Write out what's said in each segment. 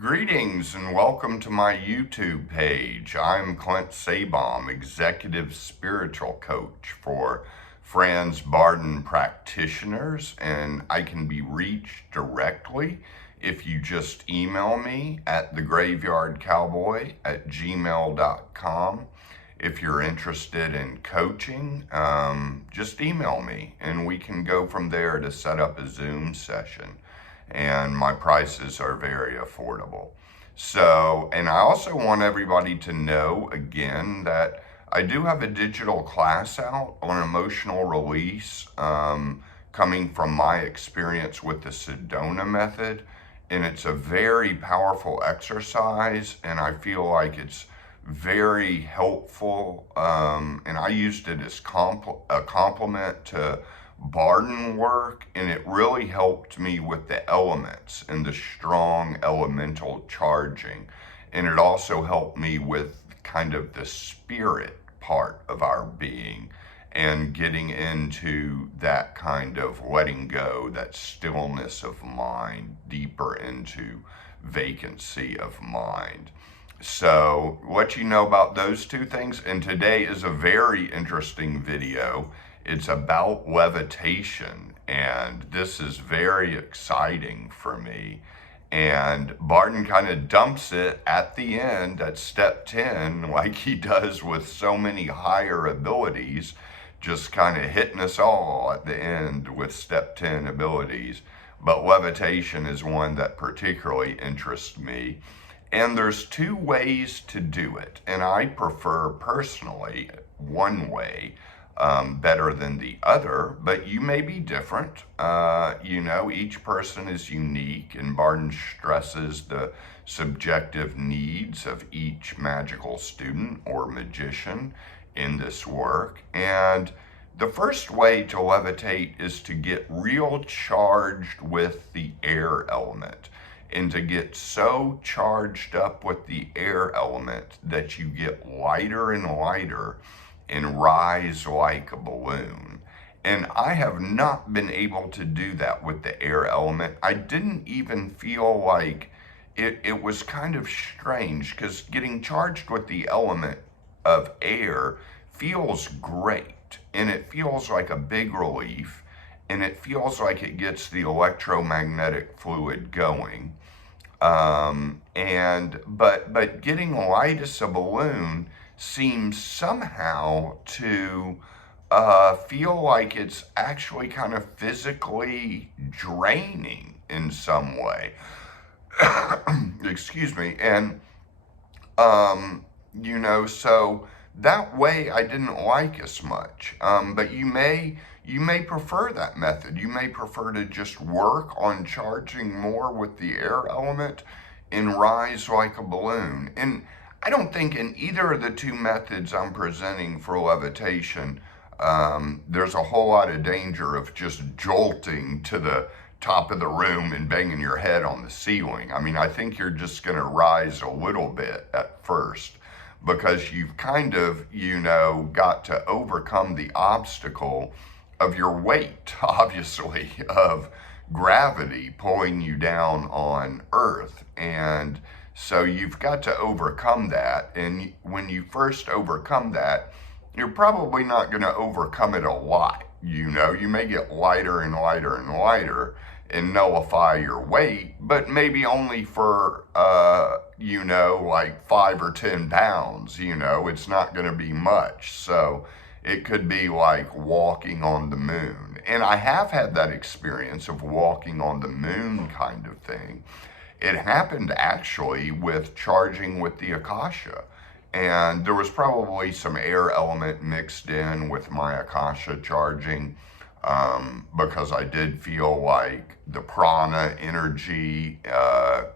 Greetings and welcome to my YouTube page. I'm Clint I, Executive Spiritual Coach for Franz Bardon practitioners, and I can be reached directly if you just email me at thegraveyardcowboy@gmail.com. If you're interested in coaching, just email me and we can go from there to set up a Zoom session. And my prices are very affordable. So, and I also want everybody to know again that I do have a digital class out on emotional release, coming from my experience with the Sedona method. And it's a very powerful exercise, and I feel like it's very helpful. And I used it as a complement to Bardon work, and it really helped me with the elements and the strong elemental charging. And it also helped me with kind of the spirit part of our being and getting into that kind of letting go, that stillness of mind, deeper into vacancy of mind. So let you know about those two things. And today is a very interesting video. It's about levitation, and this is very exciting for me. And Bardon kind of dumps it at the end at step 10, like he does with so many higher abilities, just kind of hitting us all at the end with step 10 abilities. But levitation is one that particularly interests me. And there's two ways to do it, and I prefer personally one way better than the other, but you may be different. Each person is unique, and Bardon stresses the subjective needs of each magical student or magician in this work. And the first way to levitate is to get real charged with the air element, and to get so charged up with the air element that you get lighter and lighter and rise like a balloon. And I have not been able to do that with the air element. I didn't even feel like it was kind of strange, because getting charged with the element of air feels great, and it feels like a big relief, and it feels like it gets the electromagnetic fluid going. But getting light as a balloon seems somehow to feel like it's actually kind of physically draining in some way. Excuse me. And, so that way I didn't like as much. But you may prefer that method. You may prefer to just work on charging more with the air element and rise like a balloon. And I don't think in either of the two methods I'm presenting for levitation, there's a whole lot of danger of just jolting to the top of the room and banging your head on the ceiling. I mean, I think you're just going to rise a little bit at first, because you've kind of, got to overcome the obstacle of your weight, obviously, of gravity pulling you down on Earth. And so you've got to overcome that. And when you first overcome that, you're probably not going to overcome it a lot. You may get lighter and lighter and lighter and nullify your weight, but maybe only for, like 5 or 10 pounds. It's not going to be much. So it could be like walking on the moon. And I have had that experience of walking on the moon kind of thing. It happened actually with charging with the Akasha. And there was probably some air element mixed in with my Akasha charging, because I did feel like the prana energy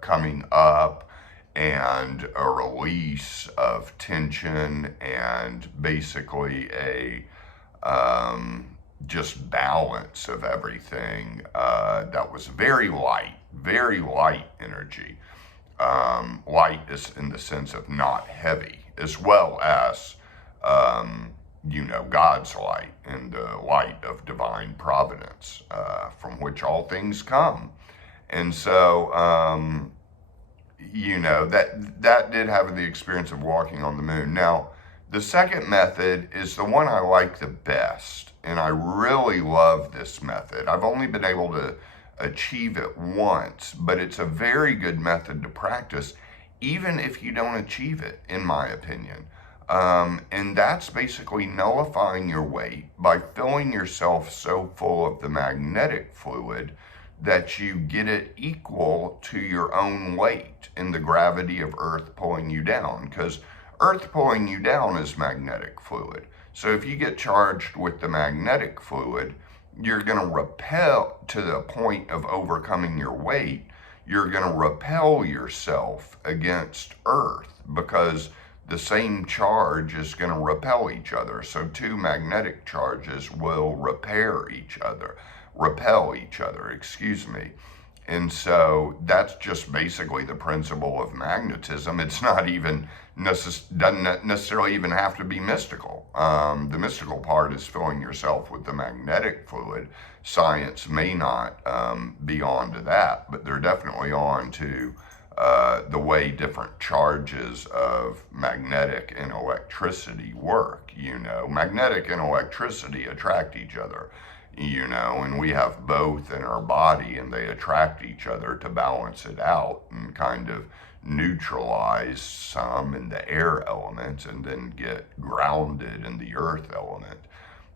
coming up, and a release of tension, and basically a just balance of everything that was very light energy. Light is in the sense of not heavy, as well as God's light and the light of Divine Providence, from which all things come. And so that did have the experience of walking on the moon. Now, the second method is the one I like the best, and I really love this method. I've only been able to achieve it once, but it's a very good method to practice, even if you don't achieve it, in my opinion. And that's basically nullifying your weight by filling yourself so full of the magnetic fluid that you get it equal to your own weight and the gravity of Earth pulling you down. Because Earth pulling you down is magnetic fluid. So if you get charged with the magnetic fluid, you're going to repel to the point of overcoming your weight. You're going to repel yourself against Earth because the same charge is going to repel each other. So two magnetic charges will repel each other, excuse me. And so that's just basically the principle of magnetism. It's not even doesn't necessarily even have to be mystical. The mystical part is filling yourself with the magnetic fluid. Science may not be on to that, but they're definitely on to the way different charges of magnetic and electricity work. Magnetic and electricity attract each other, and we have both in our body, and they attract each other to balance it out and kind of neutralize some in the air element and then get grounded in the earth element.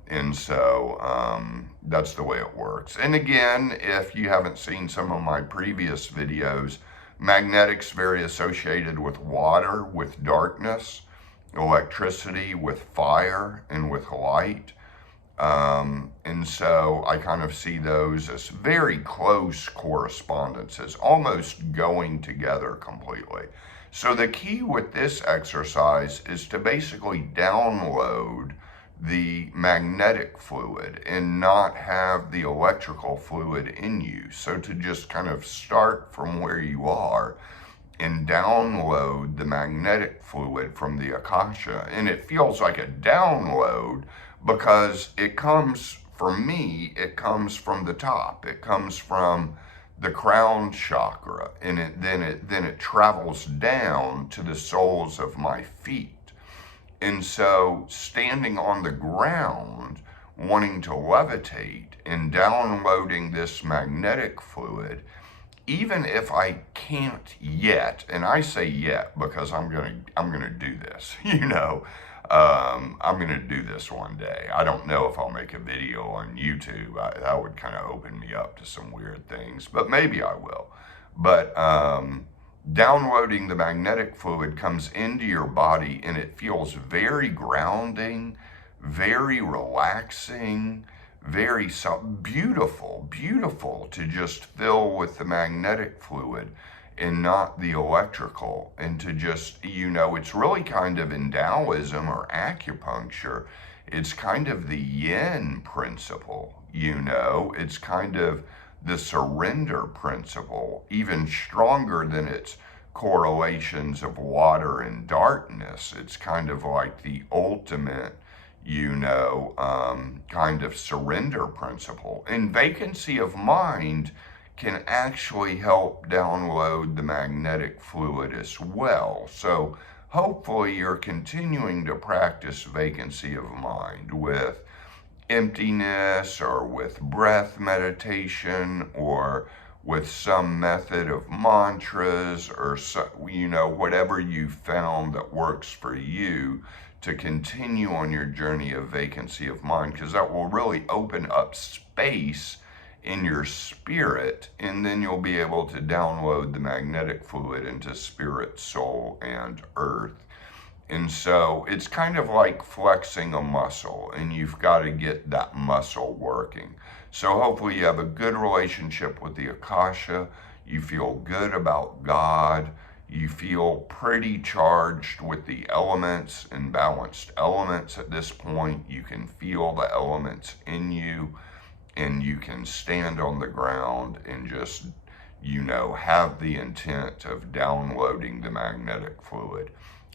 And so that's the way it works. And again, if you haven't seen some of my previous videos, magnetics very associated with water, with darkness, electricity with fire and with light. And so I kind of see those as very close correspondences, almost going together completely. So the key with this exercise is to basically download the magnetic fluid and not have the electrical fluid in you. So to just kind of start from where you are and download the magnetic fluid from the Akasha. And it feels like a download because it comes, for me, it comes from the top. It comes from the crown chakra, and then it travels down to the soles of my feet. And so standing on the ground, wanting to levitate and downloading this magnetic fluid, even if I can't yet, and I say yet because I'm gonna do this, I'm gonna do this one day. I don't know if I'll make a video on YouTube. That would kind of open me up to some weird things, but maybe I will. But downloading the magnetic fluid comes into your body, and it feels very grounding, very relaxing, very beautiful to just fill with the magnetic fluid and not the electrical, and to just, it's really kind of in Taoism or acupuncture, it's kind of the yin principle, it's kind of the surrender principle, even stronger than its correlations of water and darkness. It's kind of like the ultimate, kind of surrender principle. And vacancy of mind can actually help download the magnetic fluid as well. So hopefully you're continuing to practice vacancy of mind with emptiness or with breath meditation or with some method of mantras or whatever you found that works for you to continue on your journey of vacancy of mind, because that will really open up space in your spirit, and then you'll be able to download the magnetic fluid into spirit, soul, and earth. And so it's kind of like flexing a muscle, and you've got to get that muscle working. So hopefully you have a good relationship with the Akasha, you feel good about God, you feel pretty charged with the elements and balanced elements at this point. You can feel the elements in you, and you can stand on the ground and just, have the intent of downloading the magnetic fluid.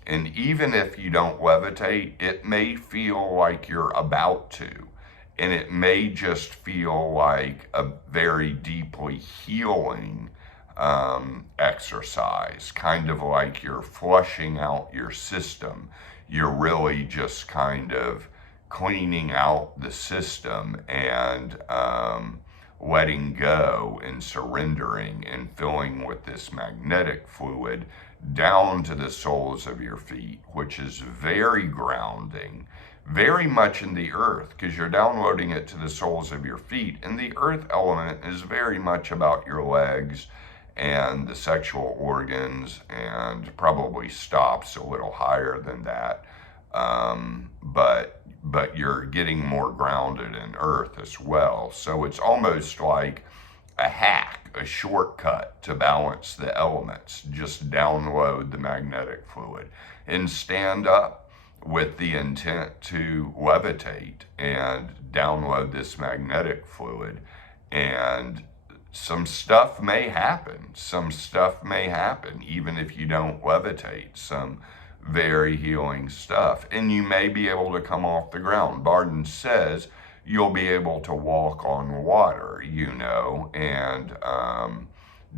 And even if you don't levitate, it may feel like you're about to, and it may just feel like a very deeply healing exercise, kind of like you're flushing out your system. You're really just kind of cleaning out the system and letting go and surrendering and filling with this magnetic fluid down to the soles of your feet, which is very grounding, very much in the earth, because you're downloading it to the soles of your feet. And the earth element is very much about your legs and the sexual organs, and probably stops a little higher than that. But you're getting more grounded in earth as well. So it's almost like a hack, a shortcut to balance the elements. Just download the magnetic fluid and stand up with the intent to levitate and download this magnetic fluid. And some stuff may happen. Some stuff may happen even if you don't levitate. Some very healing stuff. And you may be able to come off the ground. Bardon says you'll be able to walk on water, and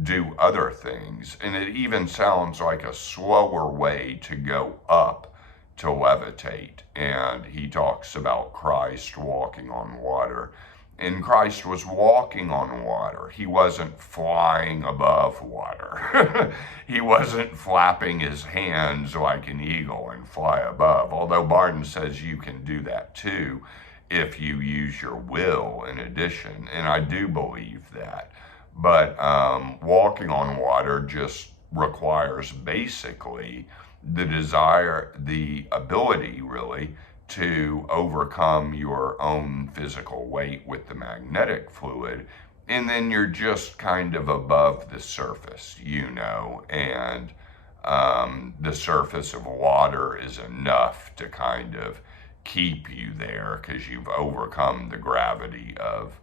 do other things. And it even sounds like a slower way to go up to levitate. And he talks about Christ walking on water. And Christ was walking on water. He wasn't flying above water. He wasn't flapping his hands like an eagle and fly above. Although Bardon says you can do that too if you use your will in addition. And I do believe that. But walking on water just requires basically the desire, the ability really, to overcome your own physical weight with the magnetic fluid. And then you're just kind of above the surface, and the surface of water is enough to kind of keep you there because you've overcome the gravity of,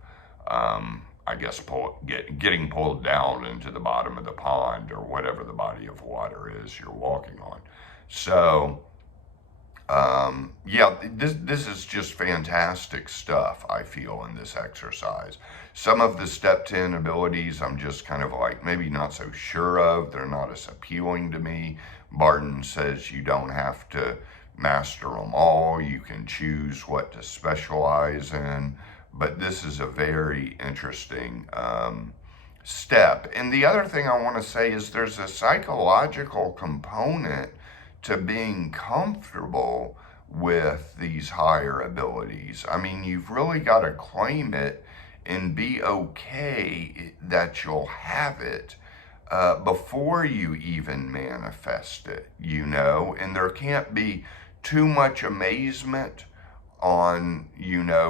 getting pulled down into the bottom of the pond or whatever the body of water is you're walking on. So, this is just fantastic stuff, I feel, in this exercise. Some of the step 10 abilities I'm just kind of like maybe not so sure of. They're not as appealing to me. Bardon says you don't have to master them all. You can choose what to specialize in. But this is a very interesting step. And the other thing I want to say is there's a psychological component to being comfortable with these higher abilities. I mean, you've really got to claim it and be okay that you'll have it before you even manifest it, and there can't be too much amazement on,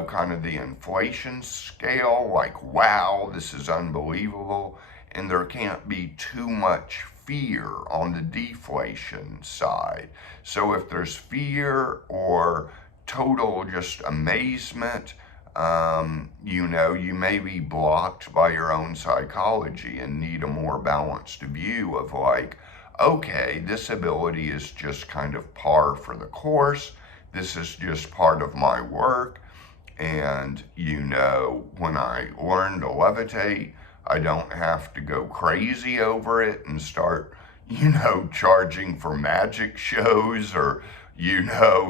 kind of the inflation scale, like, wow, this is unbelievable. And there can't be too much fear on the deflation side. So if there's fear or total just amazement, you may be blocked by your own psychology and need a more balanced view of like, okay, this ability is just kind of par for the course. This is just part of my work. And, when I learn to levitate, I don't have to go crazy over it and start, charging for magic shows or,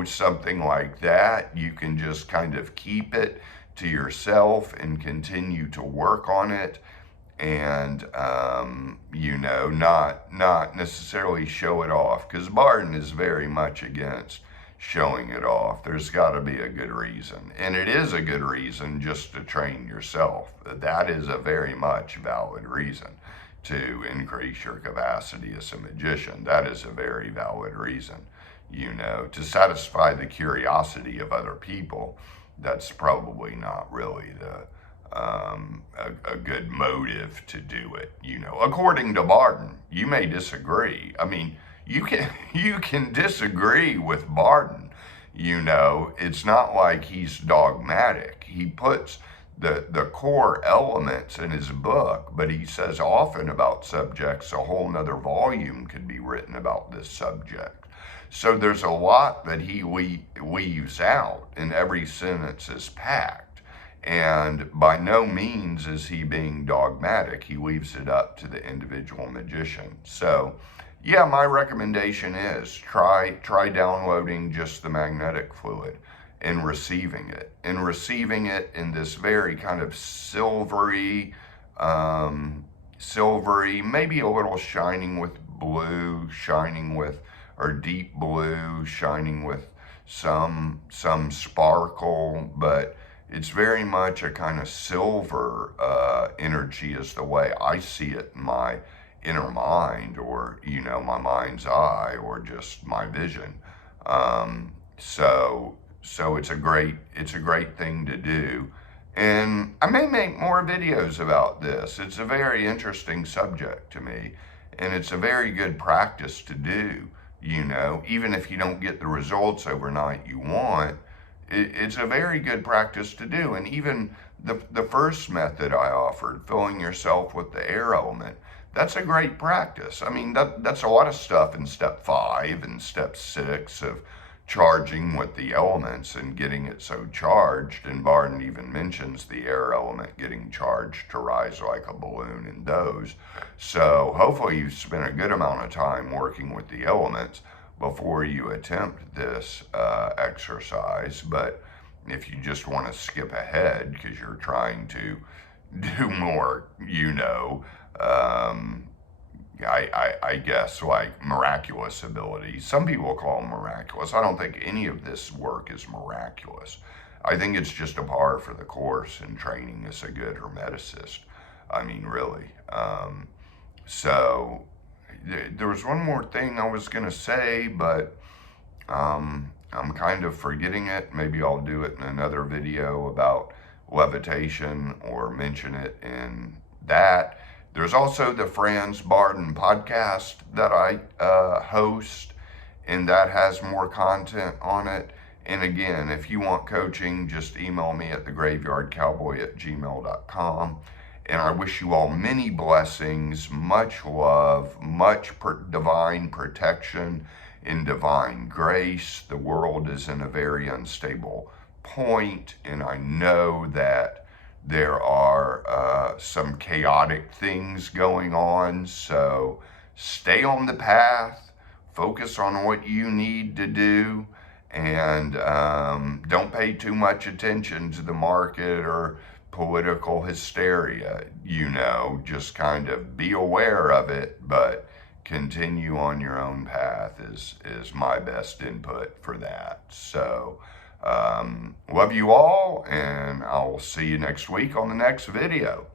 something like that. You can just kind of keep it to yourself and continue to work on it and, not necessarily show it off. Because Bardon is very much against showing it off. There's got to be a good reason. And it is a good reason just to train yourself. That is a very much valid reason to increase your capacity as a magician. That is a very valid reason. To satisfy the curiosity of other people, that's probably not really a good motive to do it. According to Bardon, you may disagree. I mean, you can disagree with Bardon. It's not like he's dogmatic. He puts the core elements in his book, but he says often about subjects, a whole nother volume could be written about this subject. So there's a lot that he leaves out, and every sentence is packed. And by no means is he being dogmatic. He leaves it up to the individual magician. So, yeah, my recommendation is try downloading just the magnetic fluid and receiving it. And receiving it in this very kind of silvery, maybe a little shining with blue, shining with, or deep blue, shining with some sparkle, but it's very much a kind of silver energy is the way I see it in my inner mind, or my mind's eye, or just my vision. So it's a great thing to do, and I may make more videos about this. It's a very interesting subject to me, and it's a very good practice to do. Even if you don't get the results overnight you want, it's a very good practice to do. And even the first method I offered, filling yourself with the air element, that's a great practice. I mean, that's a lot of stuff in step 5 and step 6 of charging with the elements and getting it so charged. And Bardon even mentions the air element getting charged to rise like a balloon in those. So hopefully you've spent a good amount of time working with the elements before you attempt this exercise. But if you just want to skip ahead because you're trying to do more, I guess, like miraculous abilities. Some people call them miraculous. I don't think any of this work is miraculous. I think it's just a par for the course in training as a good hermeticist. I mean, really. So there was one more thing I was going to say, but I'm kind of forgetting it. Maybe I'll do it in another video about levitation, or mention it in that. There's also the Franz Bardon podcast that I host, and that has more content on it. And again, if you want coaching, just email me at thegraveyardcowboy@gmail.com. And I wish you all many blessings, much love, much divine protection and divine grace. The world is in a very unstable point, and I know that there are some chaotic things going on. So stay on the path, focus on what you need to do, and don't pay too much attention to the market or political hysteria. Just kind of be aware of it, but continue on your own path is my best input for that. So love you all, and I'll see you next week on the next video.